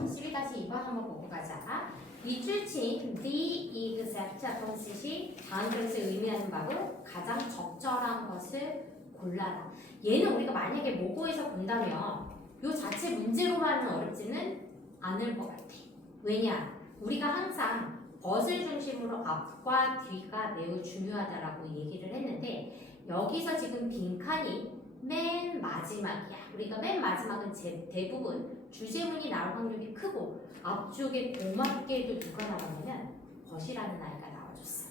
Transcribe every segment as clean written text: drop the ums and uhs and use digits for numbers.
12-2번 한번 보고 가자. 이 출친 the exact 어떤 뜻이 다음 그릇을 의미하는 바로 가장 적절한 것을 골라라. 얘는 우리가 만약에 모고에서 본다면 요 자체 문제로만은 어렵지는 않을 것 같아. 왜냐? 우리가 항상 벗을 중심으로 앞과 뒤가 매우 중요하다라고 얘기를 했는데 여기서 지금 빈칸이 맨 마지막이야. 우리가 맨 마지막은 대부분 주제문이 나올 확률이 크고 앞쪽에 고맙게도 누가 나오냐면 벗이라는 아이가 나와줬어.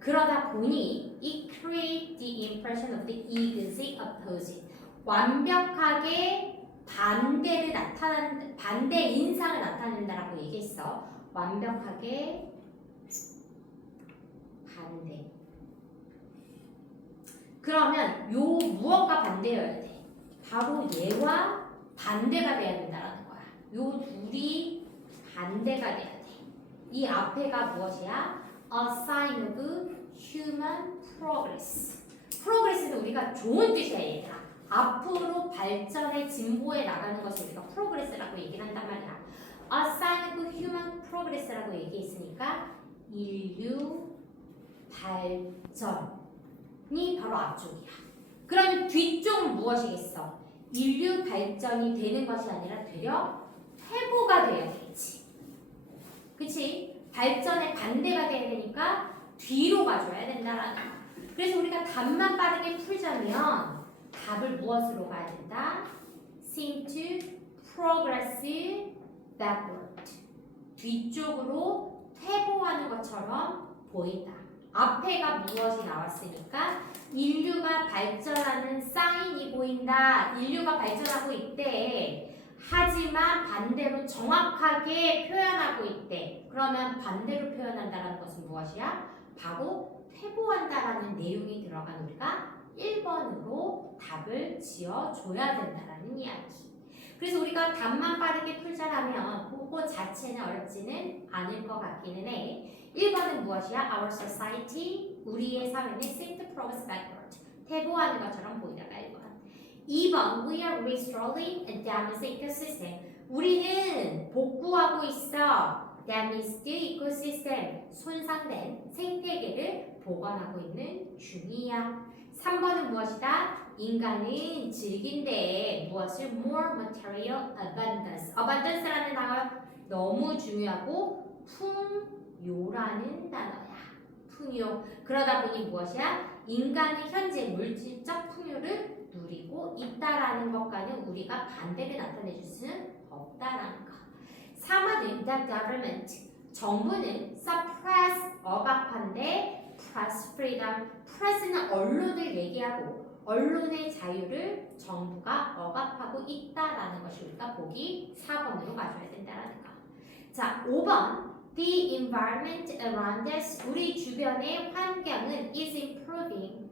그러다 보니 it create the impression of the exact opposite. 완벽하게 반대 인상을 나타낸다라고 얘기했어. 완벽하게 반대. 그러면 요 무엇과 반대여야 돼? 바로 얘와 반대가 돼야 된다라는 거야. 요 둘이 반대가 돼야 돼. 이 앞에가 무엇이야? A sign of human progress. progress는 우리가 좋은 뜻이야 얘들아. 앞으로 발전에 진보해 나가는 것을 우리가 progress라고 얘기를 한단 말이야. A sign of human progress라고 얘기했으니까 인류 발전이 바로 앞쪽이야. 그럼 뒤쪽은 무엇이겠어? 인류 발전이 되는 것이 아니라 되려 퇴보가 되어야 되겠지. 그치? 발전의 반대가 돼야 되니까 뒤로 가줘야 된다라는 거. 그래서 우리가 답만 빠르게 풀자면 답을 무엇으로 가야 된다? seem to progress backward. 뒤쪽으로 퇴보하는 것처럼 보인다. 앞에가 무엇이 나왔으니까 인류가 발전하는 사인이 보인다. 인류가 발전하고 있대. 하지만 반대로 정확하게 표현하고 있대. 그러면 반대로 표현한다는 것은 무엇이야? 바로 퇴보한다라는 내용이 들어간 우리가 1번으로 답을 지어줘야 된다라는 이야기. 그래서 우리가 답만 빠르게 풀자라면 그거 자체는 어렵지는 않을 것 같기는 해. 1번은 무엇이야? Our society, 우리의 사회는 seem to progress backward. 퇴보하는 것처럼 보이다가 1번. 2번, we are restoring and damaging ecosystem. 우리는 복구하고 있어. damaged ecosystem, 손상된 생태계를 보관하고 있는 중이야. 3번은 무엇이다? 인간은 즐긴데 무엇을? more material abundance. abundance라는 단어가 너무 중요하고 풍요라는 단어야. 풍요. 그러다 보니 무엇이야? 인간이 현재 물질적 풍요를 누리고 있다라는 것과는 우리가 반대를 나타내줄 수는 없다라는 거. 3번은 the government. 정부는 suppress, 억압한데 press freedom. press는 언론을 얘기하고 언론의 자유를 정부가 억압하고 있다라는 것이 우리가 보기 4번으로 가져야 된다라는 거. 자, 5번. The environment around us. 우리 주변의 환경은 is improving.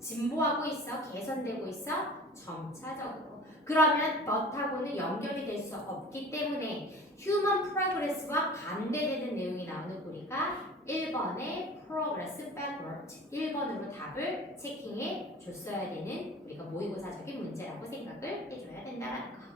진보하고 있어. 개선되고 있어. 점차적으로. 그러면 but하고는 연결이 될 수 없기 때문에 human progress와 반대되는 내용이 나오는 우리가 1번의 progress backward 1번으로 답을 체킹해 줬어야 되는 우리가 모의고사적인 문제라고 생각을 해줘야 된다는 거.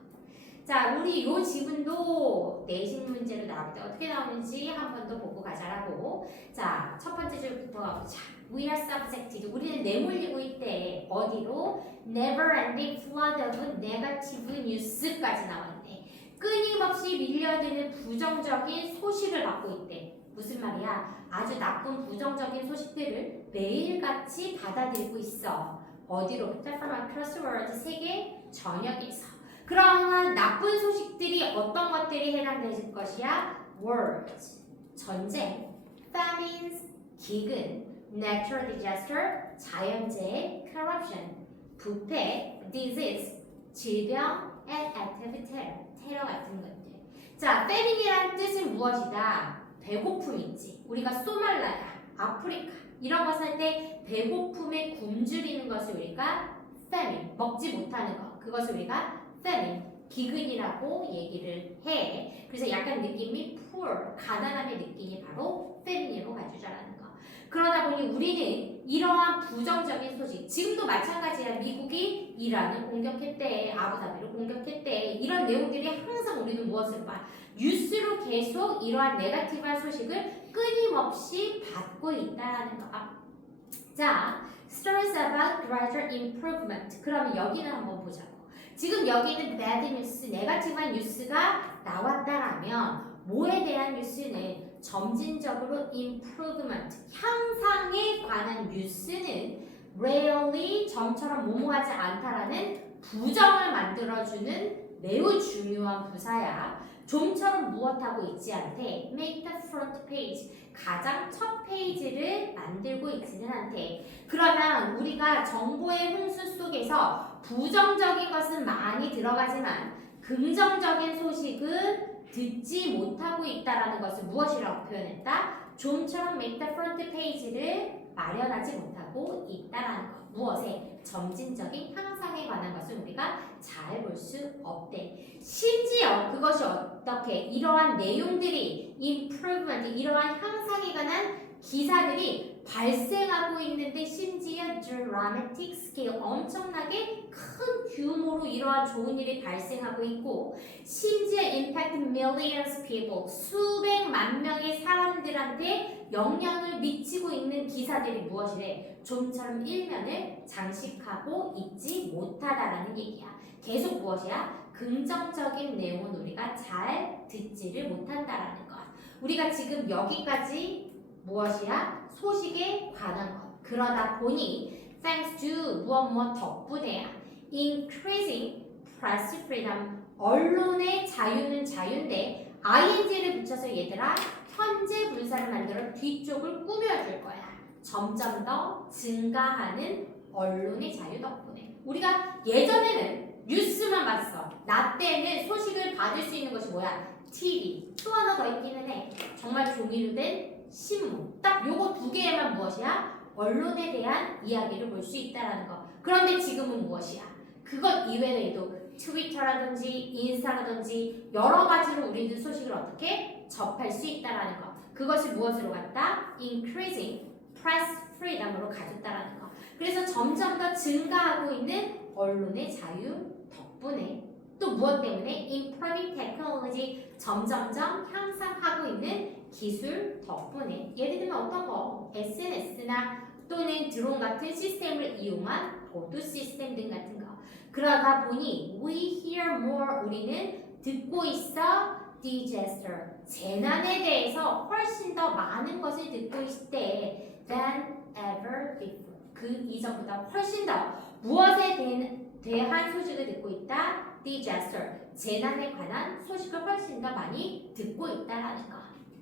자, 우리 요 지문도 내신 문제로 나올 때 어떻게 나오는지 한 번 더 보고 가자라고. 자, 첫 번째 줄부터 가보자. We are subjected. 우리는 내몰리고 있대. 어디로? Never ending flood of negative news까지 나왔네. 끊임없이 밀려드는 부정적인 소식을 받고 있대. 무슨 말이야? 아주 나쁜 부정적인 소식들을 매일같이 받아들이고 있어. 어디로부터? From across the world. 세계 전역에서. 그러나 나쁜 소식들이 어떤 것들이 해당될 것이야? Wars, 전쟁, famines, 기근, natural disaster, 자연재해, corruption, 부패, disease, 질병, and active terror, 테러 같은 것들. 자, famine이라는 뜻은 무엇이다? 배고픔이지. 우리가 소말라야, 아프리카 이런 것을 할 때 배고픔에 굶주리는 것을 우리가 famine, 먹지 못하는 것. 그것을 우리가 famine, 기근이라고 얘기를 해. 그래서 약간 느낌이 poor, 가난함의 느낌이 바로 famine으로 가주자라는 거. 그러다 보니 우리는 이러한 부정적인 소식, 지금도 마찬가지야. 미국이 이란을 공격했대, 아부다비를 공격했대, 이런 내용들이 항상 우리는 무엇을 봐? 뉴스로 계속 이러한 네거티브한 소식을 끊임없이 받고 있다는 거. 자, stories about gradual improvement. 그러면 여기는 한번 보자고. 지금 여기는 bad news, 네거티브한 뉴스가 나왔다라면 뭐에 대한 뉴스는 점진적으로 improvement, 향상에 관한 뉴스는 rarely, 점처럼 모모하지 않다라는 부정을 만들어주는 매우 중요한 부사야. 좀처럼 무엇하고 있지 않대. make the front page, 가장 첫 페이지를 만들고 있지는 않대. 그러면 우리가 정보의 홍수 속에서 부정적인 것은 많이 들어가지만 긍정적인 소식은 듣지 못하고 있다라는 것을 무엇이라고 표현했다? 좀처럼 make the front page를 마련하지 못하고 있다라는 것. 무엇에? 점진적인 향상에 관한 것을 우리가 잘 볼 수 없대. 심지어 그것이 어떻게 이러한 내용들이 improvement, 이러한 향상에 관한 기사들이 발생하고 있는데 심지어 dramatic scale, 엄청나게 큰 규모로 이러한 좋은 일이 발생하고 있고 심지어 impact millions people, 수백만 명의 사람들한테 영향을 미치고 있는 기사들이 무엇이래? 좀처럼 일면을 장식하고 있지 못하다라는 얘기야. 계속 무엇이야? 긍정적인 내용은 우리가 잘 듣지를 못한다라는 것. 우리가 지금 여기까지 무엇이야? 소식에 관한 것. 그러다 보니 thanks to 무엇 덕분에야 increasing press freedom, 언론의 자유는 자유인데 ing를 붙여서 얘들아 현재 분사를 만들어 뒤쪽을 꾸며줄 거야. 점점 더 증가하는 언론의 자유 덕분에 우리가 예전에는 뉴스만 봤어. 나 때는 소식을 받을 수 있는 것이 뭐야? TV, 또 하나 더 있기는 해. 정말 종이로 된 신문. 딱 요거 두 개에만 무엇이야? 언론에 대한 이야기를 볼 수 있다라는 거. 그런데 지금은 무엇이야? 그것 이외에도 트위터라든지 인스타라든지 여러 가지로 우리는 소식을 어떻게 접할 수 있다라는 거. 그것이 무엇으로 갔다? Increasing press freedom으로 가졌다라는 거. 그래서 점점 더 증가하고 있는 언론의 자유 덕분에 또 무엇 때문에? Improving technology, 점점점 향상하고 있는 기술 덕분에. 예를 들면 어떤 거? SNS나 또는 드론 같은 시스템을 이용한 보도 시스템 등 같은 거. 그러다 보니 we hear more, 우리는 듣고 있어 disaster, 재난에 대해서 훨씬 더 많은 것을 듣고 있대 than ever before, 그 이전보다 훨씬 더 무엇에 대한 소식을 듣고 있다? disaster, 재난에 관한 소식을 훨씬 더 많이 듣고 있다라는 거.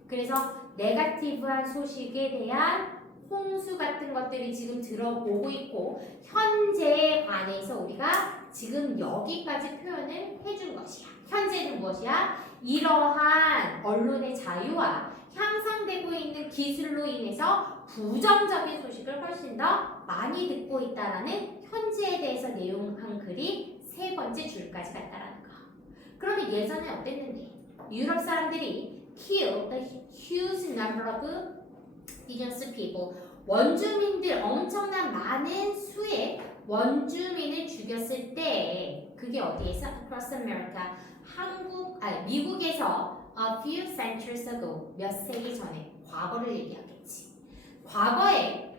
그래서 네거티브한 소식에 대한 홍수 같은 것들이 지금 들어오고 있고 현재에 관해서 우리가 지금 여기까지 표현을 해준 것이야. 현재는 무엇이야? 이러한 언론의 자유와 향상되고 있는 기술로 인해서 부정적인 소식을 훨씬 더 많이 듣고 있다라는 현재에 대해서 내용한 글이 세 번째 줄까지 갔다라는 거. 그러면 예전에 어땠는데? 유럽 사람들이 kill the huge number of indigenous people, 원주민들 엄청난 많은 수의 원주민을 죽였을 때 그게 어디에서? Across America, 미국에서 a few centuries ago, 몇 세기 전에, 과거를 얘기하겠지. 과거에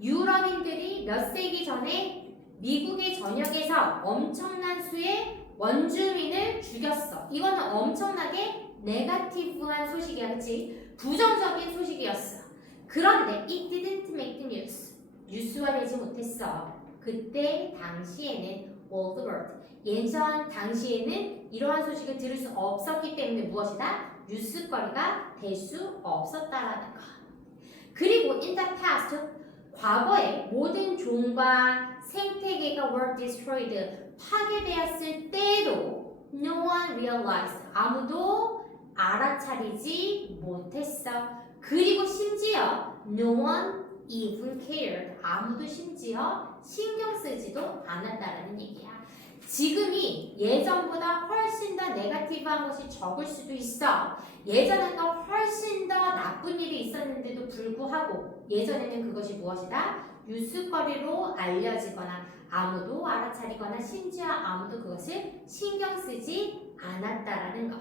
유럽인들이 몇 세기 전에 미국의 전역에서 엄청난 수의 원주민을 죽였어. 이거는 엄청나게 네거티브한 소식이야, 그치? 부정적인 소식이었어. 그런데 it didn't make the news. 뉴스화 되지 못했어. 그때 당시에는 old world, 예전 당시에는 이러한 소식을 들을 수 없었기 때문에 무엇이다? 뉴스거리가 될 수 없었다라는 거. 그리고 in the past, 과거에 모든 종과 생태계가 were destroyed, 파괴되었을 때에도 no one realized, 아무도 알아차리지 못했어. 그리고 심지어 no one even cared, 아무도 심지어 신경 쓰지도 않았다라는 얘기야. 지금이 예전보다 훨씬 더 네거티브한 것이 적을 수도 있어. 예전에는 훨씬 더 나쁜 일이 있었는데도 불구하고 예전에는 그것이 무엇이다? 유수거리로 알려지거나 아무도 알아차리거나 심지어 아무도 그것을 신경 쓰지 않았다라는 것.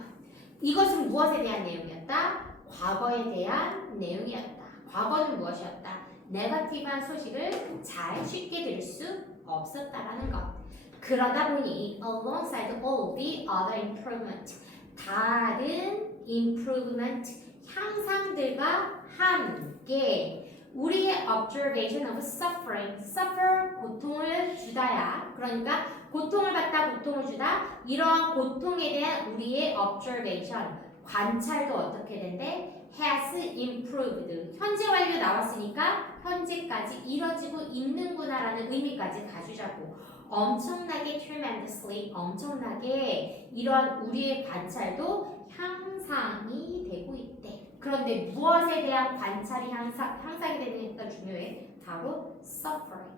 이것은 무엇에 대한 내용이었다? 과거에 대한 내용이었다. 과거는 무엇이었다? 네거티브한 소식을 잘 쉽게 들을 수 없었다라는 것. 그러다 보니 alongside all the other improvement, 다른 improvement, 향상들과 함께 우리의 observation of suffering, suffer, 고통을 주다야. 그러니까 고통을 받다, 고통을 주다. 이러한 고통에 대한 우리의 observation, 관찰도 어떻게 된대? has improved. 현재 완료 나왔으니까 현재까지 이뤄지고 있는구나라는 의미까지 가주자고. 엄청나게 tremendously, 엄청나게 이런 우리의 관찰도 향상이 되고 있대. 그런데 무엇에 대한 관찰이 향상이 되는가 중요해? 바로 suffering,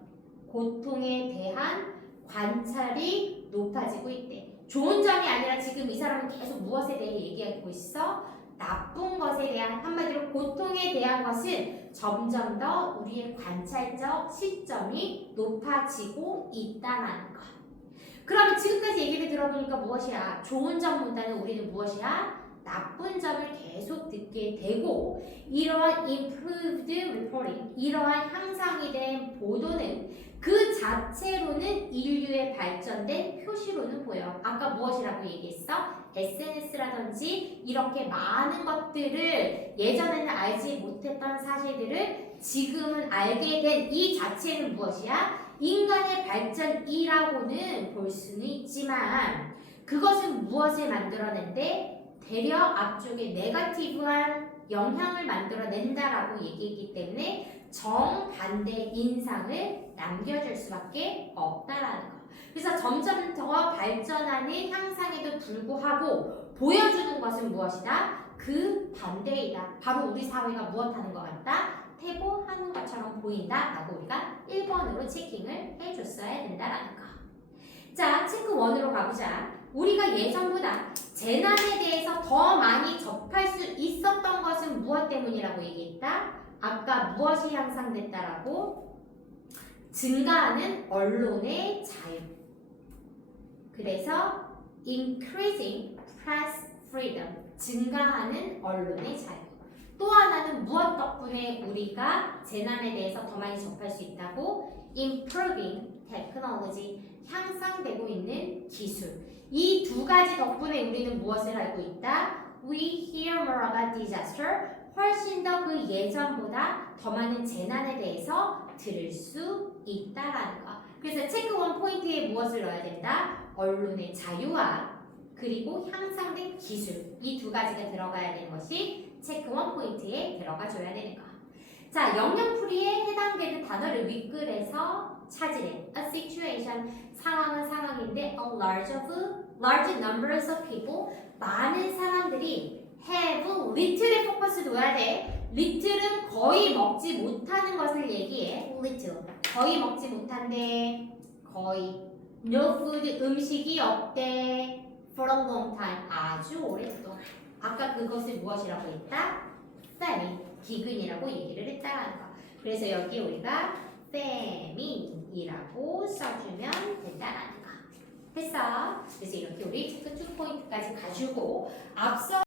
고통에 대한 관찰이 높아지고 있대. 좋은 점이 아니라 지금 이 사람은 계속 무엇에 대해 얘기하고 있어? 나쁜 것에 대한, 한마디로 고통에 대한 것은 점점 더 우리의 관찰적 시점이 높아지고 있다는 것. 그러면 지금까지 얘기를 들어보니까 무엇이야? 좋은 점보다는 우리는 무엇이야? 나쁜 점을 계속 듣게 되고, 이러한 improved reporting, 이러한 향상이 된 보도는 그 자체로는 인류의 발전된 표시로는 보여. 아까 무엇이라고 얘기했어? SNS라든지 이렇게 많은 것들을 예전에는 알지 못했던 사실들을 지금은 알게 된 이 자체는 무엇이야? 인간의 발전이라고는 볼 수는 있지만 그것은 무엇을 만들어낸대? 되려 앞쪽에 네거티브한 영향을 만들어낸다라고 얘기했기 때문에 정반대 인상을 남겨줄 수밖에 없다라는 거. 그래서 점점 더 발전하는 향상에도 불구하고 보여주는 것은 무엇이다? 그 반대이다. 바로 우리 사회가 무엇하는 것 같다? 퇴보하는 것처럼 보인다 라고 우리가 1번으로 체킹을 해줬어야 된다라는 거. 자, 체크 1으로 가보자. 우리가 예전보다 재난에 대해서 더 많이 접할 수 있었던 것은 무엇 때문이라고 얘기했다? 아까 무엇이 향상됐다라고? 증가하는 언론의 자유. 그래서 increasing press freedom, 증가하는 언론의 자유. 또 하나는 무엇 덕분에 우리가 재난에 대해서 더 많이 접할 수 있다고? improving technology, 향상되고 있는 기술. 이 두 가지 덕분에 우리는 무엇을 알고 있다? We hear more about disaster, 훨씬 더 그 예전보다 더 많은 재난에 대해서 들을 수 있다라는 거. 그래서 체크 1 포인트에 무엇을 넣어야 된다? 언론의 자유와 그리고 향상된 기술, 이 두 가지가 들어가야 되는 것이 체크 1 포인트에 들어가 줘야 되는 거. 자, 영영풀이에 해당되는 단어를 윗글에서 찾으래. A situation, 상황은 상황인데 large numbers of people, 많은 사람들이 have little에 포커스 둬야 돼. little은 거의 먹지 못하는 것을 얘기해. little, 거의 먹지 못한대. 거의. no food, 음식이 없대. for a long time, 아주 오랫동안. 아까 그것을 무엇이라고 했다? famine, 기근이라고 얘기를 했다는 거. 그래서 여기 우리가 famine이라고 써주면 된다는 거. 됐어? 그래서 이렇게 우리 체크 2 포인트까지 가지고 앞서